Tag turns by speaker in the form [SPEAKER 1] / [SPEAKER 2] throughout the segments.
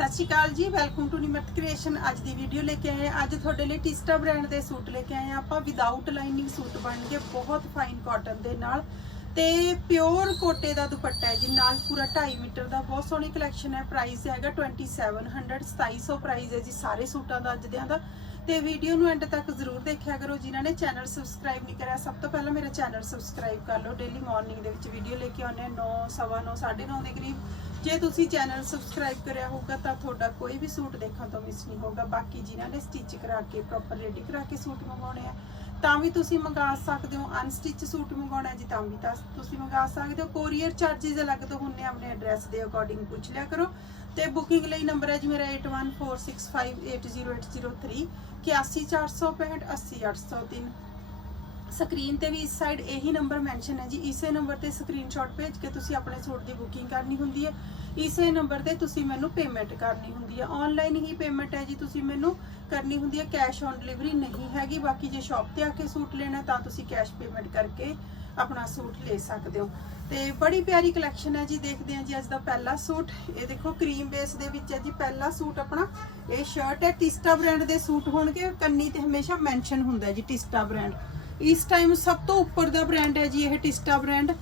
[SPEAKER 1] ਸਤਿ ਸ਼੍ਰੀ ਅਕਾਲ ਜੀ welcome to Nimrat creation ਅੱਜ ਦੀ ਵੀਡੀਓ ਲੈ ਕੇ ਆਏ ਹਾਂ। ਅੱਜ ਤੁਹਾਡੇ ਲਈ ਟਿਸਟਾ ਬ੍ਰਾਂਡ ਦੇ ਸੂਟ ਲੈ ਕੇ ਆਏ ਹਾਂ। ਆਪਾਂ ਵਿਦਆਊਟ ਲਾਈਨਿੰਗ ਸੂਟ ਬਣਨਗੇ ਬਹੁਤ ਫਾਈਨ ਕਾਟਨ ਦੇ ਨਾਲ। ਤੇ ਪਿਓਰ ਕੋਟੇ ਦਾ ਦੁਪੱਟਾ ਹੈ ਜੀ, ਨਾਲ ਪੂਰਾ 2.5 ਮੀਟਰ ਦਾ। ਬਹੁਤ ਸੋਹਣੀ ਕਲੈਕਸ਼ਨ ਹੈ। ਪ੍ਰਾਈਸ ਹੈਗਾ 2700 2700 ਪ੍ਰਾਈਸ ਹੈ ਜੀ ਸਾਰੇ ਸੂਟਾਂ ਦਾ, ਅੱਜ ਦਿਆਂ ਦਾ। ਤੇ ਵੀਡੀਓ ਨੂੰ ਐਂਡ ਤੱਕ ਜ਼ਰੂਰ ਦੇਖਿਆ ਕਰੋ। ਜਿਨ੍ਹਾਂ ਨੇ ਚੈਨਲ ਸਬਸਕ੍ਰਾਈਬ ਨਹੀਂ ਕਰਿਆ, ਸਭ ਤੋਂ ਪਹਿਲਾਂ ਮੇਰਾ ਚੈਨਲ ਸਬਸਕ੍ਰਾਈਬ ਕਰ ਲਓ। ਡੇਲੀ ਮਾਰਨਿੰਗ ਦੇ ਵਿੱਚ ਵੀਡੀਓ ਲੈ ਕੇ ਆਉਂਦੇ ਹਾਂ। 9 ਸਵਾ 9 9:30 ਦੇ ਕਰੀਬ। ਜੇ ਤੁਸੀਂ ਚੈਨਲ ਸਬਸਕ੍ਰਾਈਬ ਕਰਿਆ ਹੋਊਗਾ ਤਾਂ ਤੁਹਾਡਾ ਕੋਈ ਵੀ ਸੂਟ ਦੇਖਣ ਤੋਂ ਮਿਸ ਨਹੀਂ ਹੋਗਾ ਬਾਕੀ ਜਿਨ੍ਹਾਂ ਨੇ ਸਟਿਚ ਕਰਾ ਕੇ ਪ੍ਰੋਪਰ ਰੈਡੀ ਕਰਾ ਕੇ ਸੂਟ ਮੰਗਾਉਣੇ ਆ, ਤਾਂ ਵੀ ਤੁਸੀਂ ਮੰਗਾ ਸਕਦੇ ਹੋ। ਅਨਸਟਿਚ ਸੂਟ ਮੰਗਾਉਣਾ ਜੀ, ਤਾਂ ਵੀ ਤਾਂ ਤੁਸੀਂ ਮੰਗਾ ਸਕਦੇ ਹੋ। ਕੋਰੀਅਰ ਚਾਰजेस ਅਲੱਗ ਤੋਂ ਹੁੰਨੇ ਆਪਣੇ ਐਡਰੈਸ ਦੇ ਅਕੋਰਡਿੰਗ ਪੁੱਛ ਲਿਆ ਕਰੋ। ਤੇ ਬੁਕਿੰਗ ਲਈ ਨੰਬਰ ਹੈ ਜੀ ਮੇਰਾ 8146580803 81465 80803 ਸਕਰੀਨ ਤੇ ਵੀ ਇਸ ਸਾਈਡ ਇਹੀ ਨੰਬਰ ਮੈਂਸ਼ਨ ਹੈ ਜੀ। ਇਸੇ ਨੰਬਰ ਤੇ ਸਕਰੀਨਸ਼ਾਟ ਭੇਜ ਕੇ ਤੁਸੀਂ ਆਪਣੇ ਸੂਟ ਦੀ ਬੁਕਿੰਗ ਕਰਨੀ ਹੁੰਦੀ ਹੈ। ਇਸੇ ਨੰਬਰ ਤੇ ਤੁਸੀਂ ਮੈਨੂੰ ਪੇਮੈਂਟ ਕਰਨੀ ਹੁੰਦੀ ਹੈ। ਆਨਲਾਈਨ ਹੀ ਪੇਮੈਂਟ ਹੈ ਜੀ, ਤੁਸੀਂ ਮੈਨੂੰ ਕਰਨੀ ਹੁੰਦੀ ਹੈ। ਕੈਸ਼ ਔਨ ਡਿਲੀਵਰੀ ਨਹੀਂ ਹੈਗੀ। ਬਾਕੀ ਜੇ ਸ਼ਾਪ ਤੇ ਆ ਕੇ ਸੂਟ ਲੈਣਾ ਤਾਂ ਤੁਸੀਂ ਕੈਸ਼ ਪੇਮੈਂਟ ਕਰਕੇ ਆਪਣਾ ਸੂਟ ਲੈ ਸਕਦੇ ਹੋ। ਤੇ ਬੜੀ ਪਿਆਰੀ ਕਲੈਕਸ਼ਨ ਹੈ ਜੀ, ਦੇਖਦੇ ਹਾਂ ਜੀ ਅੱਜ ਦਾ ਪਹਿਲਾ ਸੂਟ ਇਹ ਦੇਖੋ ਕਰੀਮ ਬੇਸ ਦੇ ਵਿੱਚ ਹੈ ਜੀ, ਪਹਿਲਾ ਸੂਟ ਆਪਣਾ। ਇਹ ਸ਼ਰਟ ਹੈ ਟਿਸਟਾ ਬ੍ਰਾਂਡ ਦੇ ਸੂਟ ਹੋਣਗੇ। ਕੰਨੀ ਤੇ ਹਮੇਸ਼ਾ ਮੈਂਸ਼ਨ ਹੁੰਦਾ ਜੀ ਟਿਸਟਾ ਬ੍ਰਾਂਡ ਇਸ ਟਾਈਮ ਸਭ ਤੋਂ ਉੱਪਰ ਦਾ ਬ੍ਰਾਂਡ ਹੈ ਜੀ ਇਹ ਟਿਸਟਾ ਬ੍ਰਾਂਡ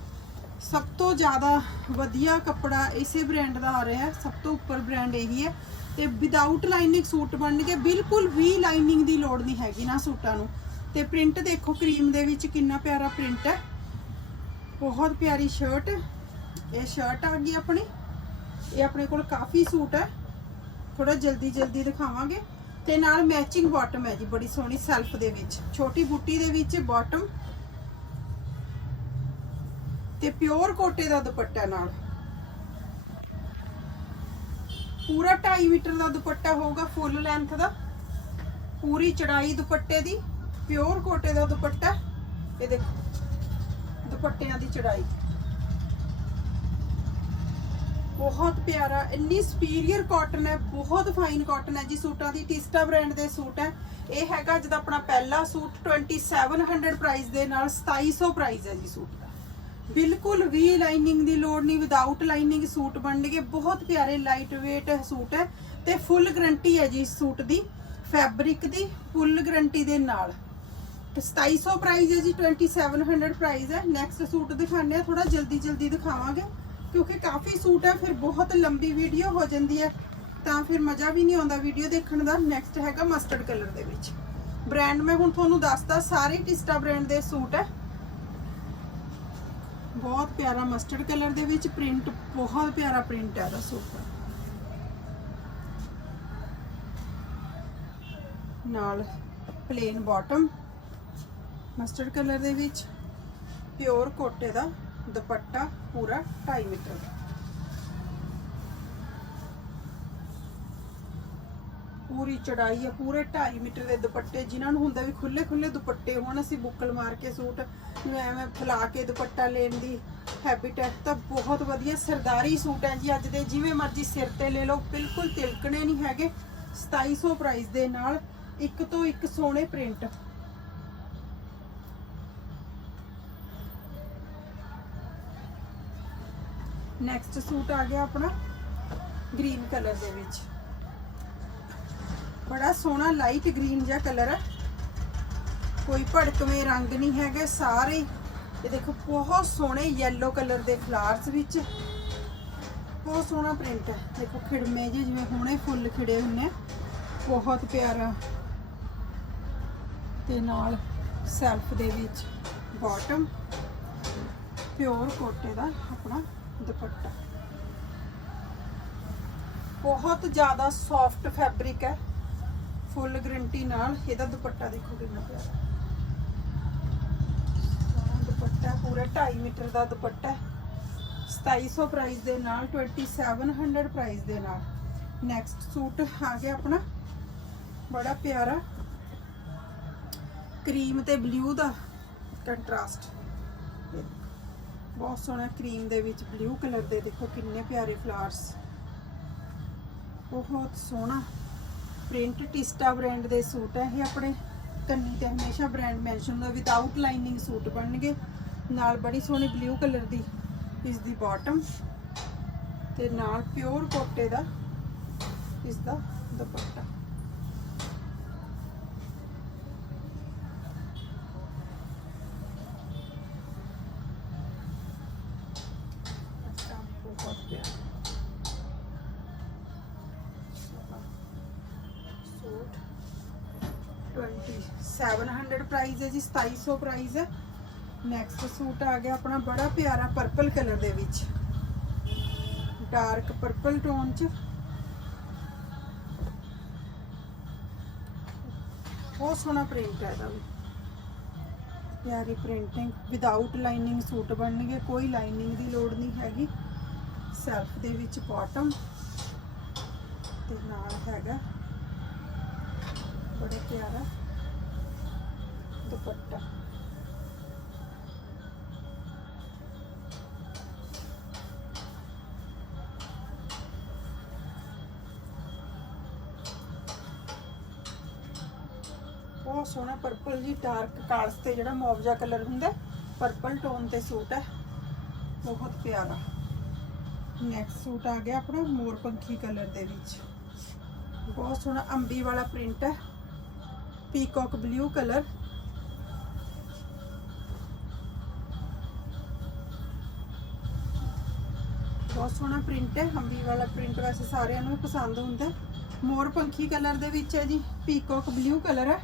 [SPEAKER 1] ਸਭ ਤੋਂ ਜ਼ਿਆਦਾ ਵਧੀਆ ਕੱਪੜਾ ਇਸੇ ਬ੍ਰਾਂਡ ਦਾ ਆ ਰਿਹਾ ਹੈ। ਸਭ ਤੋਂ ਉੱਪਰ ਬ੍ਰਾਂਡ ਇਹੀ ਹੈ। ਤੇ ਵਿਦਆਊਟ ਲਾਈਨਿੰਗ ਸੂਟ ਬਣਨਗੇ ਬਿਲਕੁਲ ਵੀ ਲਾਈਨਿੰਗ ਦੀ ਲੋੜ ਨਹੀਂ ਹੈਗੀ ਨਾ ਸੂਟਾਂ ਨੂੰ। ਤੇ ਪ੍ਰਿੰਟ ਦੇਖੋ ਕਰੀਮ ਦੇ ਵਿੱਚ ਕਿੰਨਾ ਪਿਆਰਾ ਪ੍ਰਿੰਟ ਹੈ। ਬਹੁਤ ਪਿਆਰੀ ਸ਼ਰਟ ਇਹ ਸ਼ਰਟ ਆ ਗਈ ਆਪਣੀ। ਇਹ ਆਪਣੇ ਕੋਲ ਕਾਫੀ ਸੂਟ ਹੈ। ਥੋੜਾ ਜਲਦੀ ਜਲਦੀ ਦਿਖਾਵਾਂਗੇ। ਤੇ ਨਾਲ ਮੈਚਿੰਗ ਬਾਟਮ ਹੈ ਜੀ, ਬੜੀ ਸੋਹਣੀ ਸੈਲਫ ਦੇ ਵਿੱਚ। ਛੋਟੀ ਬੁੱਟੀ ਦੇ ਵਿੱਚ ਬਾਟਮ ਤੇ ਪਿਓਰ ਕੋਟੇ ਦਾ ਦੁਪੱਟਾ ਨਾਲ। ਪੂਰਾ 2.5 ਮੀਟਰ ਦਾ ਦੁਪੱਟਾ ਹੋਊਗਾ ਫੁੱਲ ਲੈਂਥ ਦਾ। ਪੂਰੀ ਚੜਾਈ ਦੁਪੱਟੇ ਦੀ ਪਿਓਰ ਕੋਟੇ ਦਾ ਦੁਪੱਟਾ। ਇਹ ਦੇਖੋ, ਦੁਪੱਟਿਆਂ ਦੀ ਚੜਾਈ। ਬਹੁਤ ਪਿਆਰਾ, ਇੰਨੀ ਸੁਪੀਰੀਅਰ ਕਾਟਨ ਹੈ, ਬਹੁਤ ਫਾਈਨ ਕਾਟਨ ਹੈ ਜੀ ਸੂਟਾਂ ਦੀ ਟਿਸਟਾ ਬ੍ਰਾਂਡ ਦੇ ਸੂਟ ਹੈ। ਇਹ ਹੈਗਾ ਜਿਹਦਾ ਆਪਣਾ ਪਹਿਲਾ ਸੂਟ 2700 ਪ੍ਰਾਈਸ ਦੇ ਨਾਲ 2700 ਪ੍ਰਾਈਸ ਹੈ ਜੀ ਸੂਟ ਦਾ। ਬਿਲਕੁਲ ਵੀ ਲਾਈਨਿੰਗ ਦੀ ਲੋੜ ਨਹੀਂ ਵਿਦਆਊਟ ਲਾਈਨਿੰਗ ਸੂਟ ਬਣਨਗੇ। ਬਹੁਤ ਪਿਆਰੇ ਲਾਈਟ weight ਸੂਟ ਹੈ ਤੇ ਫੁੱਲ ਗਰੰਟੀ ਹੈ ਜੀ ਇਸ ਸੂਟ ਦੀ ਫੈਬਰਿਕ ਦੀ ਫੁੱਲ ਗਰੰਟੀ ਦੇ ਨਾਲ। ਤੇ 2700 ਪ੍ਰਾਈਸ ਹੈ ਜੀ 2700 ਪ੍ਰਾਈਸ ਹੈ। ਨੈਕਸਟ ਸੂਟ ਦਿਖਾਣੇ ਆ ਥੋੜਾ ਜਲਦੀ ਜਲਦੀ ਦਿਖਾਵਾਂਗੇ। ਕਿਉਂਕਿ ਕਾਫੀ ਸੂਟ ਹੈ, ਫਿਰ ਬਹੁਤ ਲੰਬੀ ਵੀਡੀਓ ਹੋ ਜਾਂਦੀ ਹੈ। ਤਾਂ ਫਿਰ ਮਜ਼ਾ ਵੀ ਨਹੀਂ ਆਉਂਦਾ ਵੀਡੀਓ ਦੇਖਣ ਦਾ। ਨੈਕਸਟ ਹੈਗਾ ਮਸਟਰਡ ਕਲਰ ਦੇ ਵਿੱਚ। ਬ੍ਰਾਂਡ ਮੈਂ ਹੁਣ ਤੁਹਾਨੂੰ ਦੱਸਦਾ, ਸਾਰੇ ਟਿਸਟਾ ਬ੍ਰਾਂਡ ਦੇ ਸੂਟ ਹੈ। ਬਹੁਤ ਪਿਆਰਾ ਮਸਟਰਡ ਕਲਰ ਦੇ ਵਿੱਚ ਪ੍ਰਿੰਟ ਬਹੁਤ ਪਿਆਰਾ ਪ੍ਰਿੰਟ ਹੈ ਦਾ ਸੂਟ। ਦਾ ਨਾਲ ਪਲੇਨ ਬਾਟਮ ਮਸਟਰਡ ਕਲਰ ਦੇ ਵਿੱਚ ਪਿਓਰ ਕੋਟੇ ਦਾ। ਦੁਪੱਟਾ ਪੂਰਾ 2.5 ਮੀਟਰ। ਪੂਰੀ ਚੜਾਈ ਹੈ ਪੂਰੇ 2.5 ਮੀਟਰ ਦੇ ਦੁਪੱਟੇ। ਜਿਨ੍ਹਾਂ ਨੂੰ ਹੁੰਦਾ ਵੀ ਖੁੱਲੇ ਖੁੱਲੇ ਦੁਪੱਟੇ ਹੋਣ, ਅਸੀਂ ਬੁੱਕਲ ਮਾਰ ਕੇ ਸੂਟ ਨੂੰ ਐਵੇਂ ਫੁਲਾ ਕੇ ਦੁਪੱਟਾ ਲੈਣ ਦੀ ਹੈਬਿਟ ਹੈ। ਤਾਂ ਬਹੁਤ ਵਧੀਆ ਸਰਦਾਰੀ ਸੂਟ ਹੈ ਜੀ ਅੱਜ ਦੇ। ਜਿਵੇਂ ਮਰਜ਼ੀ ਸਿਰ ਤੇ ਲੈ ਲਓ, ਬਿਲਕੁਲ ਤਿਲਕਣੇ ਨਹੀਂ ਹੈਗੇ। 2700 ਪ੍ਰਾਈਸ ਦੇ ਨਾਲ ਇੱਕ ਤੋਂ ਇੱਕ ਸੋਹਣੇ ਪ੍ਰਿੰਟ ਨੈਕਸਟ ਸੂਟ ਆ ਗਿਆ ਆਪਣਾ ਗ੍ਰੀਨ ਕਲਰ ਦੇ ਵਿੱਚ। ਬੜਾ ਸੋਹਣਾ ਲਾਈਟ ਗ੍ਰੀਨ ਜਿਹਾ ਕਲਰ ਹੈ ਕੋਈ ਭੜਕਵੇਂ ਰੰਗ ਨਹੀਂ ਹੈਗੇ, ਸਾਰੇ ਹੀ। ਇਹ ਦੇਖੋ, ਬਹੁਤ ਸੋਹਣੇ ਯੈਲੋ ਕਲਰ ਦੇ ਫਲਾਰਸ ਵਿੱਚ। ਬਹੁਤ ਸੋਹਣਾ ਪ੍ਰਿੰਟ ਹੈ। ਦੇਖੋ, ਖਿੜਮੇ ਜਿਹੇ ਜਿਵੇਂ ਹੁਣੇ ਫੁੱਲ ਖਿੜੇ ਹੁੰਨੇ ਆ। ਬਹੁਤ ਪਿਆਰਾ। ਤੇ ਨਾਲ ਸੈਲਫ ਦੇ ਵਿੱਚ ਬਾਟਮ ਪਿਓਰ ਕੋਟੇ ਦਾ ਆਪਣਾ ਦੁਪੱਟਾ। ਬਹੁਤ ਜ਼ਿਆਦਾ ਸੌਫਟ ਫੈਬਰਿਕ ਹੈ। ਫੁੱਲ ਗਰੰਟੀ ਨਾਲ ਇਹਦਾ ਦੁਪੱਟਾ ਦੇਖੋ ਕਿੰਨਾ ਪਿਆਰਾ। ਦੁਪੱਟਾ, ਪੂਰਾ 2.5 ਮੀਟਰ ਦਾ ਦੁਪੱਟਾ ਹੈ। 2700 ਪ੍ਰਾਈਸ ਦੇ ਨਾਲ 2700 ਪ੍ਰਾਈਸ ਦੇ ਨਾਲ। ਨੈਕਸਟ ਸੂਟ ਆ ਗਿਆ ਆਪਣਾ। ਬੜਾ ਪਿਆਰਾ। ਕਰੀਮ ਤੇ ਬਲੂ ਦਾ ਕੰਟਰਾਸਟ ਬਹੁਤ ਸੋਹਣਾ ਕਰੀਮ ਦੇ ਵਿੱਚ ਬਲੂ ਕਲਰ ਦੇ ਦੇਖੋ ਕਿੰਨੇ ਪਿਆਰੇ ਫਲਾਵਰਸ ਬਹੁਤ ਸੋਹਣਾ ਪ੍ਰਿੰਟ ਟਿਸਟਾ ਬ੍ਰਾਂਡ ਦੇ ਸੂਟ ਹੈ ਇਹ ਆਪਣੇ। ਕੰਨੀ ਤੇ ਹਮੇਸ਼ਾ ਬ੍ਰਾਂਡ ਮੈਂਸ਼ਨ ਹੁੰਦਾ ਵਿਦਆਊਟ ਲਾਈਨਿੰਗ ਸੂਟ ਬਣਨਗੇ। ਨਾਲ ਬੜੀ ਸੋਹਣੀ ਬਲੂ ਕਲਰ ਦੀ ਇਸ ਦੀ ਬਾਟਮ ਤੇ ਨਾਲ ਪਿਓਰ ਕੋਟੇ ਦਾ ਇਸ ਦਾ ਦੁਪੱਟਾ। 2700 ਪ੍ਰਾਈਸ ਹੈ ਜੀ 2700 ਪ੍ਰਾਈਸ ਹੈ। ਨੈਕਸਟ ਸੂਟ ਆ ਗਿਆ ਆਪਣਾ ਬੜਾ ਪਿਆਰਾ ਪਰਪਲ ਕਲਰ ਦੇ ਵਿੱਚ। ਡਾਰਕ ਪਰਪਲ ਟੋਨ ਚ। ਬਹੁਤ ਸੋਹਣਾ ਪ੍ਰਿੰਟ ਹੈ ਇਹਦਾ ਵੀ। ਪਿਆਰੀ ਪ੍ਰਿੰਟਿੰਗ ਵਿਦਆਊਟ ਲਾਈਨਿੰਗ ਸੂਟ ਬਣਨਗੇ, ਕੋਈ ਲਾਈਨਿੰਗ ਦੀ ਲੋੜ ਨਹੀਂ ਹੈਗੀ। ਸੈਲਫ ਦੇ ਵਿੱਚ ਬਾਟਮ ਤੇ ਨਾਲ ਹੈਗਾ ਬੜਾ ਪਿਆਰਾ। ਦੁਪੱਟਾ ਬਹੁਤ ਸੋਹਣਾ ਪਰਪਲ ਜੀ ਡਾਰਕ ਕਾਲਸ ਤੇ ਜਿਹੜਾ ਮੌਵਜਾ ਕਲਰ ਹੁੰਦਾ ਪਰਪਲ ਟੋਨ ਤੇ ਸੂਟ ਹੈ। ਬਹੁਤ ਪਿਆਰਾ। ਨੈਕਸਟ ਸੂਟ ਆ ਗਿਆ ਆਪਣਾ ਮੋਰ ਪੰਖੀ ਕਲਰ ਦੇ ਵਿੱਚ। ਬਹੁਤ ਸੋਹਣਾ ਅੰਬੀ ਵਾਲਾ ਪ੍ਰਿੰਟ ਹੈ। ਪੀਕੌਕ ਬਲੂ ਕਲਰ ਬਹੁਤ ਸੋਹਣਾ ਪ੍ਰਿੰਟ ਹੈ, ਹੰਬੀ ਵਾਲਾ ਪ੍ਰਿੰਟ ਵੈਸੇ ਸਾਰਿਆਂ ਨੂੰ ਹੀ ਪਸੰਦ ਹੁੰਦਾ ਹੈ। ਮੋਰ ਪੰਖੀ ਕਲਰ ਦੇ ਵਿੱਚ ਹੈ ਜੀ ਪੀਕੌਕ ਬਲੂ ਕਲਰ ਹੈ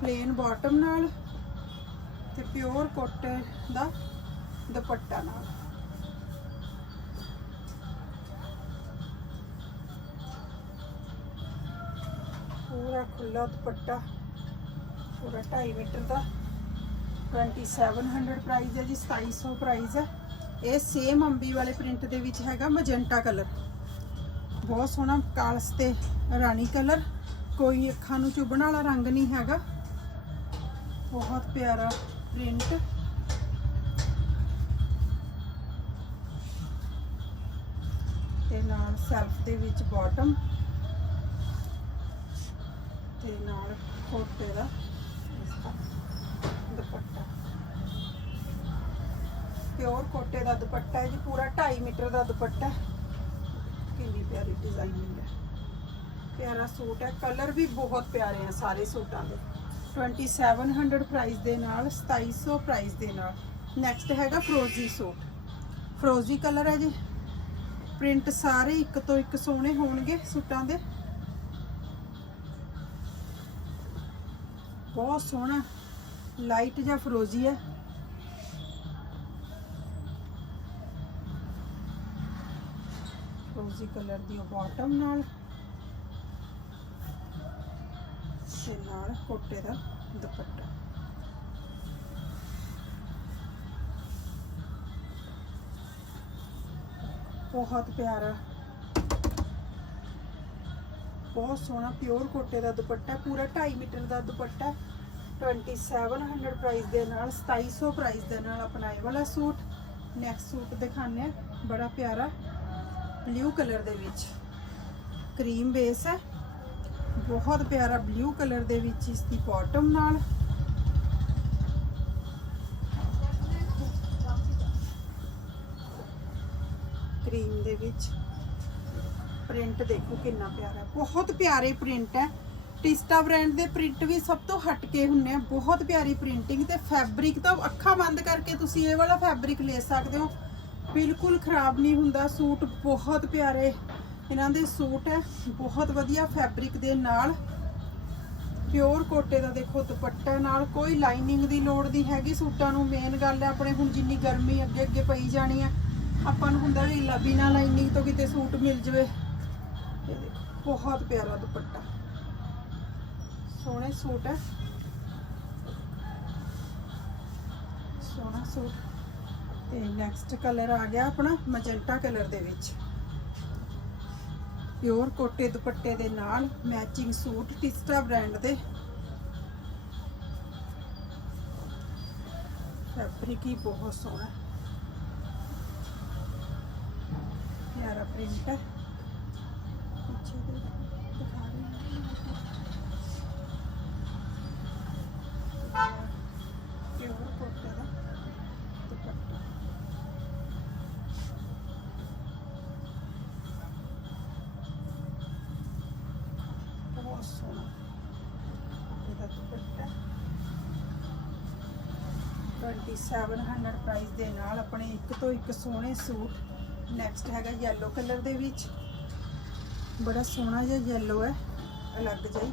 [SPEAKER 1] ਪਲੇਨ ਬਾਟਮ ਨਾਲ ਤੇ ਪਿਓਰ ਕੋਟੇ ਦਾ ਦੁਪੱਟਾ ਨਾਲ। ਪੂਰਾ ਖੁੱਲਾ ਦੁਪੱਟਾ, ਪੂਰਾ 2.5 ਮੀਟਰ ਦਾ। 2700 ਪ੍ਰਾਈਸ ਹੈ ਜੀ 2700 ਪ੍ਰਾਈਸ ਹੈ। ਇਹ ਸੇਮ ਅੰਬੀ ਵਾਲੇ ਪ੍ਰਿੰਟ ਦੇ ਵਿੱਚ ਹੈਗਾ ਮਜੈਂਟਾ ਕਲਰ ਬਹੁਤ ਸੋਹਣਾ ਕਾਲਸ ਤੇ ਰਾਣੀ ਕਲਰ ਕੋਈ ਅੱਖਾਂ ਨੂੰ ਚੁੱਭਣ ਵਾਲਾ ਰੰਗ ਨਹੀਂ ਹੈਗਾ। ਬਹੁਤ ਪਿਆਰਾ ਪ੍ਰਿੰਟ ਤੇ ਨਾਲ ਸੈਲਫ ਦੇ ਵਿੱਚ ਬਾਟਮ ਤੇ ਨਾਲ ਕੋਟੇ ਦਾ ਇਸਦਾ ਦੁਪੱਟਾ ਪਿਓਰ ਕੋਟੇ ਦਾ ਦੁਪੱਟਾ ਹੈ ਜੀ, ਪੂਰਾ 2.5 ਮੀਟਰ ਦਾ ਦੁਪੱਟਾ ਕਿੰਨੀ ਪਿਆਰੀ ਡਿਜ਼ਾਈਨਿੰਗ ਹੈ। ਪਿਆਰਾ ਸੂਟ ਹੈ ਕਲਰ ਵੀ ਬਹੁਤ ਪਿਆਰੇ ਆ ਸਾਰੇ ਸੂਟਾਂ ਦੇ। 2700 ਪ੍ਰਾਈਸ ਦੇ ਨਾਲ 2700 ਪ੍ਰਾਈਸ ਦੇ ਨਾਲ। ਨੈਕਸਟ ਹੈਗਾ ਫਰੋਜ਼ੀ ਸੂਟ। ਫਰੋਜ਼ੀ ਕਲਰ ਹੈ ਜੀ। ਪ੍ਰਿੰਟ ਸਾਰੇ ਇੱਕ ਤੋਂ ਇੱਕ ਸੋਹਣੇ ਹੋਣਗੇ ਸੂਟਾਂ ਦੇ। ਬਹੁਤ ਸੋਹਣਾ ਲਾਈਟ ਜਾਂ ਫਰੋਜ਼ੀ ਹੈ। ਰੋਜ਼ੀ ਕਲਰ ਦੀ ਬਾਟਮ ਨਾਲ। ਤੇ ਨਾਲ ਕੋਟੇ ਦਾ ਦੁਪੱਟਾ। ਬਹੁਤ ਪਿਆਰਾ। ਬਹੁਤ ਸੋਹਣਾ ਪਿਓਰ ਕੋਟੇ ਦਾ ਦੁਪੱਟਾ, ਪੂਰਾ 2.5 ਮੀਟਰ ਦਾ ਦੁਪੱਟਾ। 2700 ਪ੍ਰਾਈਸ ਦੇ ਨਾਲ 2700 ਪ੍ਰਾਈਸ ਦੇ ਨਾਲ ਆਪਣਾ ਇਹ ਵਾਲਾ ਸੂਟ। ਨੈਕਸਟ ਸੂਟ ਦਿਖਾਉਂਦੇ ਆ ਬੜਾ ਪਿਆਰਾ। ਬਲੂ ਕਲਰ ਦੇ ਵਿੱਚ ਕਰੀਮ ਬੇਸ ਹੈ। ਬਹੁਤ ਪਿਆਰਾ ਬਲੂ ਕਲਰ ਦੇ ਵਿੱਚ ਇਸ ਦੀ ਬਾਟਮ ਨਾਲ। ਕਰੀਮ ਦੇ ਵਿੱਚ ਪ੍ਰਿੰਟ ਦੇਖੋ ਕਿੰਨਾ ਪਿਆਰਾ ਹੈ। ਬਹੁਤ ਪਿਆਰੇ ਪ੍ਰਿੰਟ ਹੈ। ਟਿਸਟਾ ਬ੍ਰਾਂਡ ਦੇ ਪ੍ਰਿੰਟ ਵੀ ਸਭ ਤੋਂ ਹਟ ਕੇ ਹੁੰਨੇ ਆ। ਬਹੁਤ ਪਿਆਰੀ ਪ੍ਰਿੰਟਿੰਗ ਤੇ ਫੈਬਰਿਕ ਤਾਂ ਅੱਖਾਂ ਬੰਦ ਕਰਕੇ ਤੁਸੀਂ ਇਹ ਵਾਲਾ ਫੈਬਰਿਕ ਲੈ ਸਕਦੇ ਹੋ। ਬਿਲਕੁਲ ਖਰਾਬ ਨਹੀਂ ਹੁੰਦਾ। ਸੂਟ ਬਹੁਤ ਪਿਆਰੇ ਇਹਨਾਂ ਦੇ ਸੂਟ ਹੈ। ਬਹੁਤ ਵਧੀਆ ਫੈਬਰਿਕ ਦੇ ਨਾਲ। ਪਿਓਰ ਕੋਟੇ ਦਾ ਦੇਖੋ ਦੁਪੱਟਾ ਨਾਲ। ਕੋਈ ਲਾਈਨਿੰਗ ਦੀ ਲੋੜ ਨਹੀਂ ਹੈਗੀ। ਸੂਟਾਂ ਨੂੰ ਮੇਨ ਗੱਲ ਹੈ ਆਪਣੇ ਹੁਣ ਜਿੰਨੀ ਗਰਮੀ ਅੱਗੇ ਅੱਗੇ ਪਈ ਜਾਣੀ ਹੈ। ਆਪਾਂ ਨੂੰ ਹੁੰਦਾ ਵੀ ਲਾ ਬਿਨਾ ਲਾਈਨਿੰਗ ਤੋਂ ਕਿਤੇ ਸੂਟ ਮਿਲ ਜਵੇ। ਇਹ ਦੇਖੋ, ਬਹੁਤ ਪਿਆਰਾ ਦੁਪੱਟਾ। ਸੋਹਣੇ ਸੂਟ ਹੈ। ਸੋਹਣਾ ਸੂਟ। ਤੇ ਨੈਕਸਟ ਕਲਰ ਆ ਗਿਆ ਆਪਣਾ ਮਜੈਂਟਾ ਕਲਰ ਦੇ ਵਿੱਚ। ਪਿਓਰ ਕੋਟੇ ਦੁਪੱਟੇ ਦੇ ਨਾਲ ਮੈਚਿੰਗ ਸੂਟ ਟਿਸਟਾ ਬ੍ਰਾਂਡ ਦੇ। ਫੈਬਰਿਕ ਹੀ ਬਹੁਤ ਸੋਹਣਾ। ਪਿਆਰਾ ਪ੍ਰਿੰਟ ਹੈ। ਪਿੱਛੇ ਦੇ ਦਿਖਾ ਰਹੀ ਹਾਂ ਪਿਓਰ ਕੋਟੇ ਦਾ ਦੁਪੱਟਾ ਬਹੁਤ ਸੋਹਣਾ ਇਹਦਾ ਦੁਪੱਟਾ 2700 ਪ੍ਰਾਈਸ ਦੇ ਨਾਲ ਆਪਣੇ ਇੱਕ ਤੋਂ ਇੱਕ ਸੋਹਣੇ ਸੂਟ। ਨੈਕਸਟ ਹੈਗਾ yellow ਕਲਰ ਦੇ ਵਿੱਚ। ਬੜਾ ਸੋਹਣਾ ਜਿਹਾ yellow ਹੈ, ਅਲੱਗ ਜਿਹਾ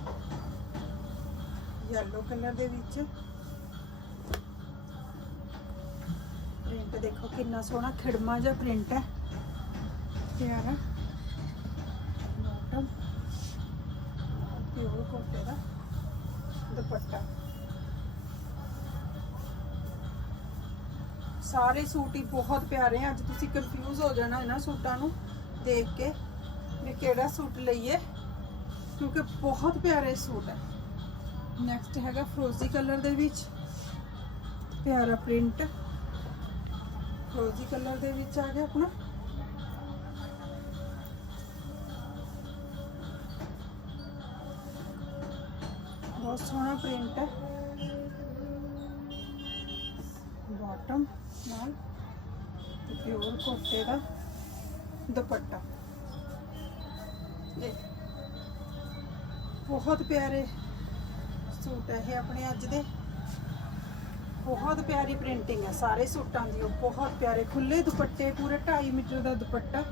[SPEAKER 1] yellow ਕਲਰ ਦੇ ਵਿੱਚ। ਪ੍ਰਿੰਟ ਦੇਖੋ ਕਿੰਨਾ ਸੋਹਣਾ, ਖਿੜਮਾ ਜਿਹਾ ਪ੍ਰਿੰਟ ਹੈ। ਪਿਆਰਾ। ਬਾਟਮ ਪਿਓਰ ਕੋਟੇ ਦਾ ਦੁਪੱਟਾ। ਸਾਰੇ ਸੂਟ ਹੀ ਬਹੁਤ ਪਿਆਰੇ ਆ। ਅੱਜ ਤੁਸੀਂ ਕਨਫਿਊਜ਼ ਹੋ ਜਾਣਾ ਇਹਨਾਂ ਸੂਟਾਂ ਨੂੰ ਦੇਖ ਕੇ ਵੀ ਕਿਹੜਾ ਸੂਟ ਲਈਏ, ਕਿਉਂਕਿ ਬਹੁਤ ਪਿਆਰੇ ਸੂਟ ਹੈ ਨੈਕਸਟ ਹੈਗਾ ਫਰੋਜ਼ੀ ਕਲਰ ਦੇ ਵਿੱਚ। ਪਿਆਰਾ ਪ੍ਰਿੰਟ ਫਰੋਜ਼ੀ ਕਲਰ ਦੇ ਵਿੱਚ ਆ ਗਿਆ ਆਪਣਾ। ਬਹੁਤ ਸੋਹਣਾ ਪ੍ਰਿੰਟ ਹੈ। ਬਾਟਮ ਨਾਲ ਤੇ ਪਿਓਰ ਕੋਟੇ ਦਾ ਦੁਪੱਟਾ। ਇਹ ਬਹੁਤ ਪਿਆਰੇ ਸੂਟ ਹੈ ਇਹ ਆਪਣੇ ਅੱਜ ਦੇ। ਬਹੁਤ ਪਿਆਰੀ ਪ੍ਰਿੰਟਿੰਗ ਹੈ ਸਾਰੇ ਸੂਟਾਂ ਦੀ ਉਹ ਬਹੁਤ ਪਿਆਰੇ ਖੁੱਲੇ ਦੁਪੱਟੇ, ਪੂਰੇ 2.5 ਮੀਟਰ ਦਾ ਦੁਪੱਟਾ।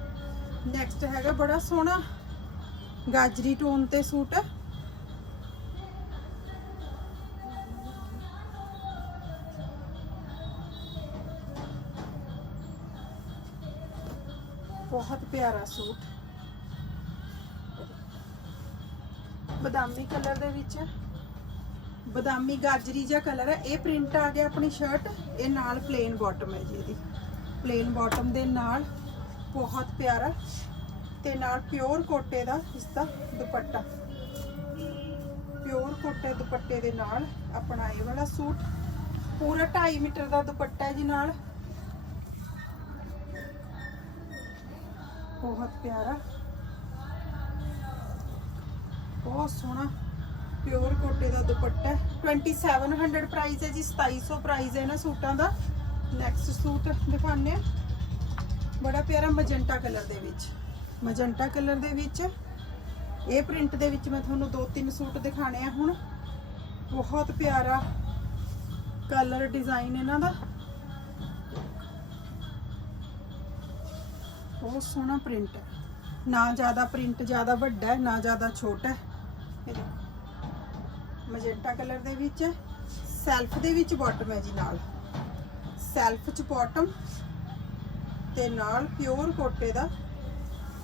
[SPEAKER 1] ਨੈਕਸਟ ਹੈਗਾ ਬੜਾ ਸੋਹਣਾ ਗਾਜਰੀ ਟੋਨ ਤੇ ਸੂਟ। ਹੈ ਪਿਆਰਾ ਸੂਟ। ਬਦਾਮੀ ਕਲਰ ਦੇ ਵਿੱਚ। ਬਦਾਮੀ ਗਾਜਰੀ ਜਿਹਾ ਕਲਰ ਹੈ। ਇਹ ਪ੍ਰਿੰਟ ਆ ਗਿਆ ਆਪਣੀ ਸ਼ਰਟ। ਇਹ ਨਾਲ ਪਲੇਨ ਬਾਟਮ ਹੈ ਜੀ ਇਹਦੀ। ਪਲੇਨ ਬਾਟਮ ਦੇ ਨਾਲ ਬਹੁਤ ਪਿਆਰਾ ਤੇ ਨਾਲ ਪਿਓਰ ਕੋਟੇ ਦਾ ਇਸ ਦਾ ਦੁਪੱਟਾ। ਪਿਓਰ ਕੋਟੇ ਦੁਪੱਟੇ ਦੇ ਨਾਲ ਆਪਣਾ ਇਹ ਵਾਲਾ ਸੂਟ। ਪੂਰਾ 2.5 ਮੀਟਰ ਦਾ ਦੁਪੱਟਾ ਹੈ ਜੀ ਨਾਲ। ਬਹੁਤ ਪਿਆਰਾ। ਬਹੁਤ ਸੋਹਣਾ ਪਿਓਰ ਕੋਟੇ ਦਾ ਦੁਪੱਟਾ ਹੈ। 2700 ਪ੍ਰਾਈਸ ਹੈ ਜੀ 2700 ਪ੍ਰਾਈਸ ਹੈ ਇਹਨਾਂ ਸੂਟਾਂ ਦਾ। ਨੈਕਸਟ ਸੂਟ ਦਿਖਾਉਂਦੇ ਆ ਬੜਾ ਪਿਆਰਾ ਮਜੰਟਾ ਕਲਰ ਦੇ ਵਿੱਚ। ਮਜੰਟਾ ਕਲਰ ਦੇ ਵਿੱਚ, ਇਹ ਪ੍ਰਿੰਟ ਦੇ ਵਿੱਚ ਮੈਂ ਤੁਹਾਨੂੰ ਦੋ ਤਿੰਨ ਸੂਟ ਦਿਖਾਣੇ ਆ ਹੁਣ। ਬਹੁਤ ਪਿਆਰਾ ਕਲਰ ਡਿਜ਼ਾਈਨ ਇਹਨਾਂ ਦਾ। ਬਹੁਤ ਸੋਹਣਾ ਪ੍ਰਿੰਟ ਹੈ। ਨਾ ਜ਼ਿਆਦਾ ਪ੍ਰਿੰਟ ਜ਼ਿਆਦਾ ਵੱਡਾ ਹੈ, ਨਾ ਜ਼ਿਆਦਾ ਛੋਟਾ ਹੈ। ਇਹ ਦੇਖੋ ਮਜੈਂਟਾ ਕਲਰ ਦੇ ਵਿੱਚ ਸੈਲਫ ਦੇ ਵਿੱਚ ਬਾਟਮ ਹੈ ਜੀ ਨਾਲ। ਸੈਲਫ ਚ ਬਾਟਮ ਤੇ ਨਾਲ ਪਿਓਰ ਕੋਟੇ ਦਾ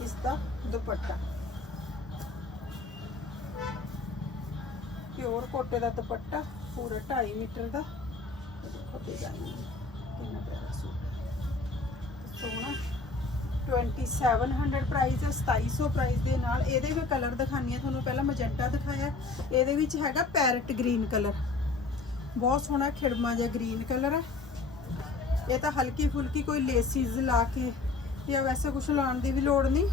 [SPEAKER 1] ਇਸ ਦਾ ਦੁਪੱਟਾ। ਪਿਓਰ ਕੋਟੇ ਦਾ ਦੁਪੱਟਾ, ਪੂਰਾ 2.5 ਮੀਟਰ ਦਾ। ਇਹ ਦੇਖੋ ਡਿਜ਼ਾਈਨ ਕਿੰਨਾ ਪਿਆਰਾ ਸੂਟ ਸੋਹਣਾ। 2700 ਪ੍ਰਾਈਸ ਹੈ 2700 ਪ੍ਰਾਈਸ ਦੇ ਨਾਲ। ਇਹਦੇ ਵੀ ਕਲਰ ਦਿਖਾਨੀ ਆ ਤੁਹਾਨੂੰ ਪਹਿਲਾਂ ਮਜੈਂਟਾ ਦਿਖਾਇਆ। ਇਹਦੇ ਵਿੱਚ ਹੈਗਾ ਪੈਰਟ ਗ੍ਰੀਨ ਕਲਰ ਬਹੁਤ ਸੋਹਣਾ ਖਿੜਮਾ ਜਿਹਾ ਗ੍ਰੀਨ ਕਲਰ ਹੈ। ਇਹ ਤਾਂ ਹਲਕੀ ਫੁਲਕੀ ਕੋਈ ਲੇਸਿਸ ਲਾ ਕੇ ਜਾਂ ਵੈਸੇ ਕੁਝ ਲਾਉਣ ਦੀ ਵੀ ਲੋੜ ਨਹੀਂ।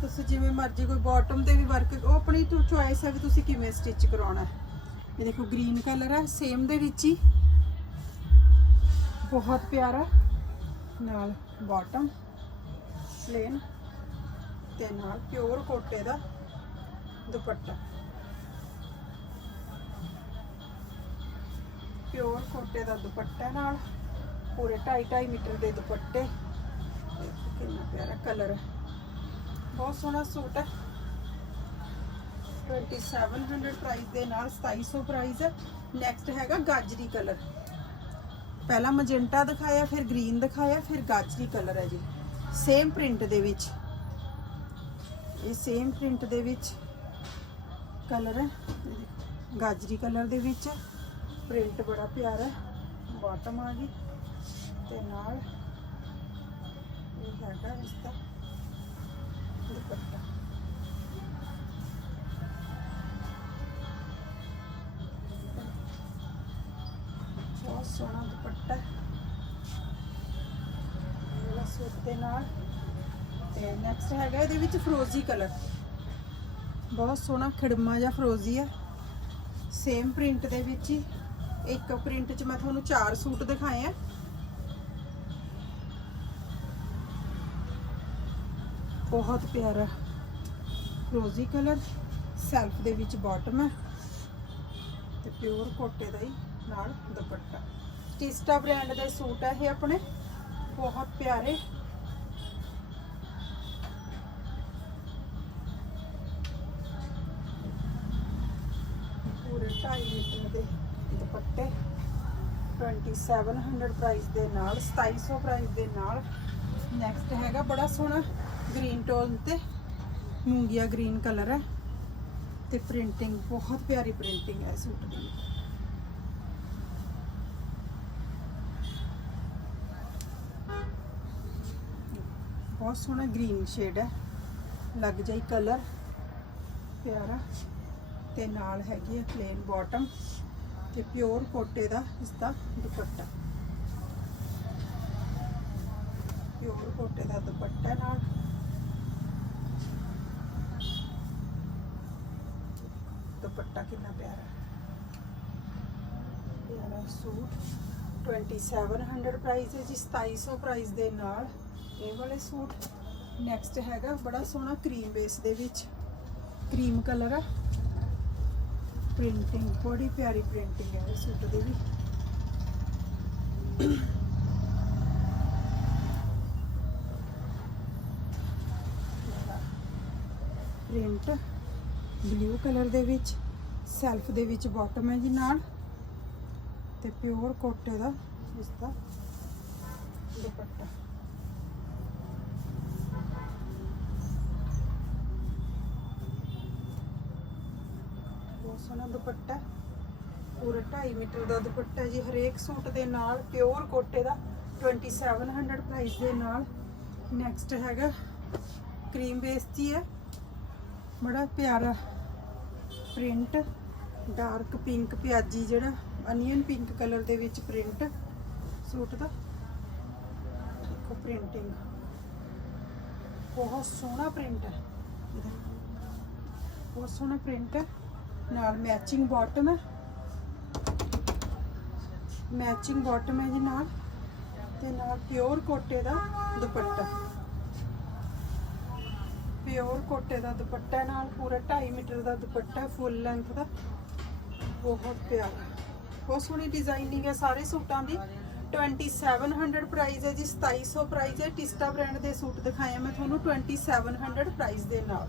[SPEAKER 1] ਤੁਸੀਂ ਜਿਵੇਂ ਮਰਜ਼ੀ ਕੋਈ ਬਾਟਮ ਤੇ ਵੀ ਵਰਕ ਉਹ ਆਪਣੀ ਚੋਇਸ ਹੈ ਵੀ ਤੁਸੀਂ ਕਿਵੇਂ ਸਟਿਚ ਕਰਾਉਣਾ ਹੈ। ਇਹ ਦੇਖੋ ਗ੍ਰੀਨ ਕਲਰ ਹੈ ਸੇਮ ਦੇ ਵਿੱਚ ਹੀ। ਬਹੁਤ ਪਿਆਰਾ ਨਾਲ ਬਾਟਮ ਪਲੇਨ ਤੇ ਨਾਲ ਪਿਓਰ ਕੋਟੇ ਦਾ ਦੁਪੱਟਾ। ਪਿਓਰ ਕੋਟੇ ਦਾ ਦੁਪੱਟਾ ਨਾਲ ਪੂਰੇ 2.5 ਮੀਟਰ ਦੇ ਦੁਪੱਟੇ। ਕਿੰਨਾ ਪਿਆਰਾ ਕਲਰ ਹੈ। ਬਹੁਤ ਸੋਹਣਾ ਸੂਟ ਹੈ। 2700 ਪ੍ਰਾਈਸ ਦੇ ਨਾਲ 2700 ਪ੍ਰਾਈਸ ਹੈ। ਨੈਕਸਟ ਹੈਗਾ ਗਾਜਰੀ ਕਲਰ। ਪਹਿਲਾ ਮਜੈਂਟਾ ਦਿਖਾਇਆ, ਫਿਰ ਗ੍ਰੀਨ ਦਿਖਾਇਆ, ਫਿਰ ਗਾਜਰੀ ਕਲਰ ਹੈ ਜੀ। ਸੇਮ ਪ੍ਰਿੰਟ ਦੇ ਵਿੱਚ। ਇਹ ਸੇਮ ਪ੍ਰਿੰਟ ਦੇ ਵਿੱਚ ਕਲਰ ਹੈ। ਗਾਜਰੀ ਕਲਰ ਦੇ ਵਿੱਚ ਪ੍ਰਿੰਟ ਬੜਾ ਪਿਆਰਾ ਹੈ। ਬਾਟਮ ਆ ਗਈ ਤੇ ਨਾਲ ਇਹ ਹੈਗਾ ਇਸ ਦੁਪੱਟਾ। ਬਹੁਤ ਸੋਹਣਾ ਦੁਪੱਟਾ ਹੈ ਇਹਦਾ ਸੂਟ ਦੇ ਨਾਲ। ਤੇ ਨੈਕਸਟ ਹੈਗਾ ਇਹਦੇ ਵਿੱਚ ਫਰੋਜ਼ੀ ਕਲਰ ਬਹੁਤ ਸੋਹਣਾ ਖਿੜਮਾ ਜਿਹਾ ਫਰੋਜ਼ੀ ਹੈ ਸੇਮ ਪ੍ਰਿੰਟ ਦੇ ਵਿੱਚ ਹੀ। ਇੱਕ ਪ੍ਰਿੰਟ 'ਚ ਮੈਂ ਤੁਹਾਨੂੰ ਚਾਰ ਸੂਟ ਦਿਖਾਏ ਆ। ਬਹੁਤ ਪਿਆਰਾ ਰੋਜ਼ੀ ਕਲਰ ਸੈਲਫ ਦੇ ਵਿੱਚ ਬਾਟਮ ਹੈ ਤੇ ਪਿਓਰ ਕੋਟੇ ਦਾ ਹੀ ਨਾਲ ਦੁਪੱਟਾ। ਟਿਸਟਾ ਬ੍ਰਾਂਡ ਦੇ ਸੂਟ ਹੈ ਇਹ ਆਪਣੇ। ਬਹੁਤ ਪਿਆਰੇ। ਢਾਈ 2.5 ਮੀਟਰ ਦੇ ਦੁਪੱਟੇ 2700 ਪ੍ਰਾਈਸ ਦੇ ਨਾਲ 2700 ਪ੍ਰਾਈਸ ਦੇ ਨਾਲ। ਨੈਕਸਟ ਹੈਗਾ ਬੜਾ ਸੋਹਣਾ ਗ੍ਰੀਨ ਟੋਨ ਤੇ ਮੂੰਗੀਆ ਗ੍ਰੀਨ ਕਲਰ ਹੈ। ਤੇ ਪ੍ਰਿੰਟਿੰਗ ਬਹੁਤ ਪਿਆਰੀ ਪ੍ਰਿੰਟਿੰਗ ਹੈ ਸੂਟ ਦੀ। ਬਹੁਤ ਸੋਹਣਾ ਗ੍ਰੀਨ ਸ਼ੇਡ ਹੈ। ਲੱਗ ਜਾਈ ਕਲਰ ਪਿਆਰਾ। ਤੇ ਨਾਲ ਹੈਗੀ ਹੈ ਪਲੇਨ ਬਾਟਮ ਤੇ ਪਿਓਰ ਕੋਟੇ ਦਾ ਇਸ ਦਾ ਦੁਪੱਟਾ। ਪਿਓਰ ਕੋਟੇ ਦਾ ਦੁਪੱਟਾ ਨਾਲ। ਦੁਪੱਟਾ ਕਿੰਨਾ ਪਿਆਰਾ। ਪਿਆਰਾ ਸੂਟ। 2700 ਪ੍ਰਾਈਸ ਹੈ ਜੀ 2700 ਪ੍ਰਾਈਸ ਦੇ ਨਾਲ ਇਹ ਵਾਲੇ ਸੂਟ। ਨੈਕਸਟ ਹੈਗਾ ਬੜਾ ਸੋਹਣਾ ਕਰੀਮ ਬੇਸ ਦੇ ਵਿੱਚ। ਕਰੀਮ ਕਲਰ ਆ। ਪ੍ਰਿੰਟਿੰਗ ਬੜੀ ਪਿਆਰੀ ਪ੍ਰਿੰਟਿੰਗ ਹੈ ਇਸ ਸੂਟ ਦੀ ਵੀ। ਪ੍ਰਿੰਟ ਬਲੂ ਕਲਰ ਦੇ ਵਿੱਚ ਸੈਲਫ ਦੇ ਵਿੱਚ ਬਾਟਮ ਹੈ ਜੀ ਨਾਲ। ਤੇ ਪਿਓਰ ਕੋਟੇ ਦਾ ਇਸ ਦਾ ਦੁਪੱਟਾ ਬਹੁਤ ਸੋਹਣਾ ਦੁਪੱਟਾ। ਪੂਰਾ 2.5 ਮੀਟਰ ਦਾ ਦੁਪੱਟਾ ਜੀ, ਹਰੇਕ ਸੂਟ ਦੇ ਨਾਲ ਪਿਓਰ ਕੋਟੇ ਦਾ 2700 ਪ੍ਰਾਈਸ ਦੇ ਨਾਲ। ਨੈਕਸਟ ਹੈਗਾ ਕਰੀਮ ਬੇਸ ਦੀ ਹੈ। ਬੜਾ ਪਿਆਰਾ ਪ੍ਰਿੰਟ ਡਾਰਕ ਪਿੰਕ ਪਿਆਜੀ ਜਿਹੜਾ ਅਨੀਅਨ ਪਿੰਕ ਕਲਰ ਦੇ ਵਿੱਚ ਪ੍ਰਿੰਟ ਸੂਟ ਦਾ। ਦੇਖੋ ਪ੍ਰਿੰਟਿੰਗ ਬਹੁਤ ਸੋਹਣਾ ਪ੍ਰਿੰਟ ਹੈ। ਬਹੁਤ ਸੋਹਣਾ ਪ੍ਰਿੰਟ ਹੈ। ਨਾਲ ਮੈਚਿੰਗ ਬਾਟਮ ਹੈ। ਮੈਚਿੰਗ ਬਾਟਮ ਹੈ ਜੀ ਨਾਲ ਤੇ ਨਾਲ ਪਿਓਰ ਕੋਟੇ ਦਾ ਦੁਪੱਟਾ। ਪਿਓਰ ਕੋਟੇ ਦਾ ਦੁਪੱਟਾ ਨਾਲ ਪੂਰਾ 2.5 ਮੀਟਰ ਦਾ ਦੁਪੱਟਾ ਫੁੱਲ ਲੈਂਥ ਦਾ। ਬਹੁਤ ਪਿਆਰਾ। ਬਹੁਤ ਸੋਹਣੀ ਡਿਜ਼ਾਈਨਿੰਗ ਹੈ ਸਾਰੇ ਸੂਟਾਂ ਦੀ। 2700 ਪ੍ਰਾਈਸ ਹੈ ਜੀ 2700 ਪ੍ਰਾਈਸ ਹੈ। ਟਿਸਟਾ ਬ੍ਰਾਂਡ ਦੇ ਸੂਟ ਦਿਖਾਏ ਮੈਂ ਤੁਹਾਨੂੰ 2700 ਪ੍ਰਾਈਸ ਦੇ ਨਾਲ।